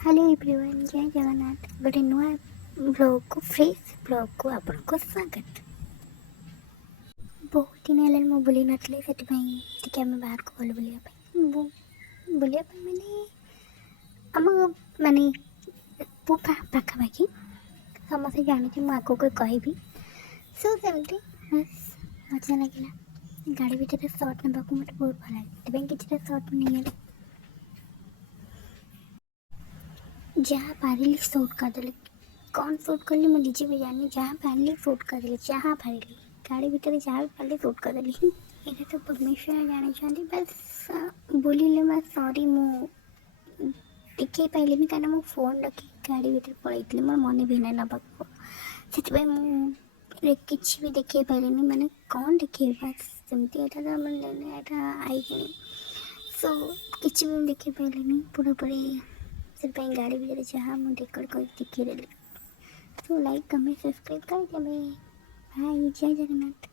Hello everyone, जय जगन्नाथ। गोटे नुआ ब्लॉग को फ्रेश ब्लॉग को आपको स्वागत। बहुत दिन है मु बुली नथली से आम बाहर को गलु बुलिया माने आम माने पाखापाखि समस्त जानते मुझे आगे कहबी। सो सेमती बस मजा लगे गाड़ी भितर सर्ट ना मत बहुत भल लगे कि सर्ट नहीं जहाँ पारिली शूट करदेली। कौन शूट कली मुझे निजे भी जानी। जहाँ पारिली शूट करदेली, जहाँ पारिली गाड़ी भितर जहाँ भी पारिली शूट करदेली। ये तो परमेश्वर जानी। बस बोलिले मैं सॉरी मु देखे पाइलिनी कारण मो फोन रखी गाड़ी भितर पलैली। मोर मन भी ना नबाक से किसी भी देखे पाइलिनी। माने कौन देखे बस सेमती आई सो किसी भी देखे पाइलिनी पूरापूरी से गाड़ी भितर जहाँ मुझे रेकर्ड कर देखी। सो लाइक कमेंट सब्सक्राइब कर देवे। बाय, जय जगन्नाथ।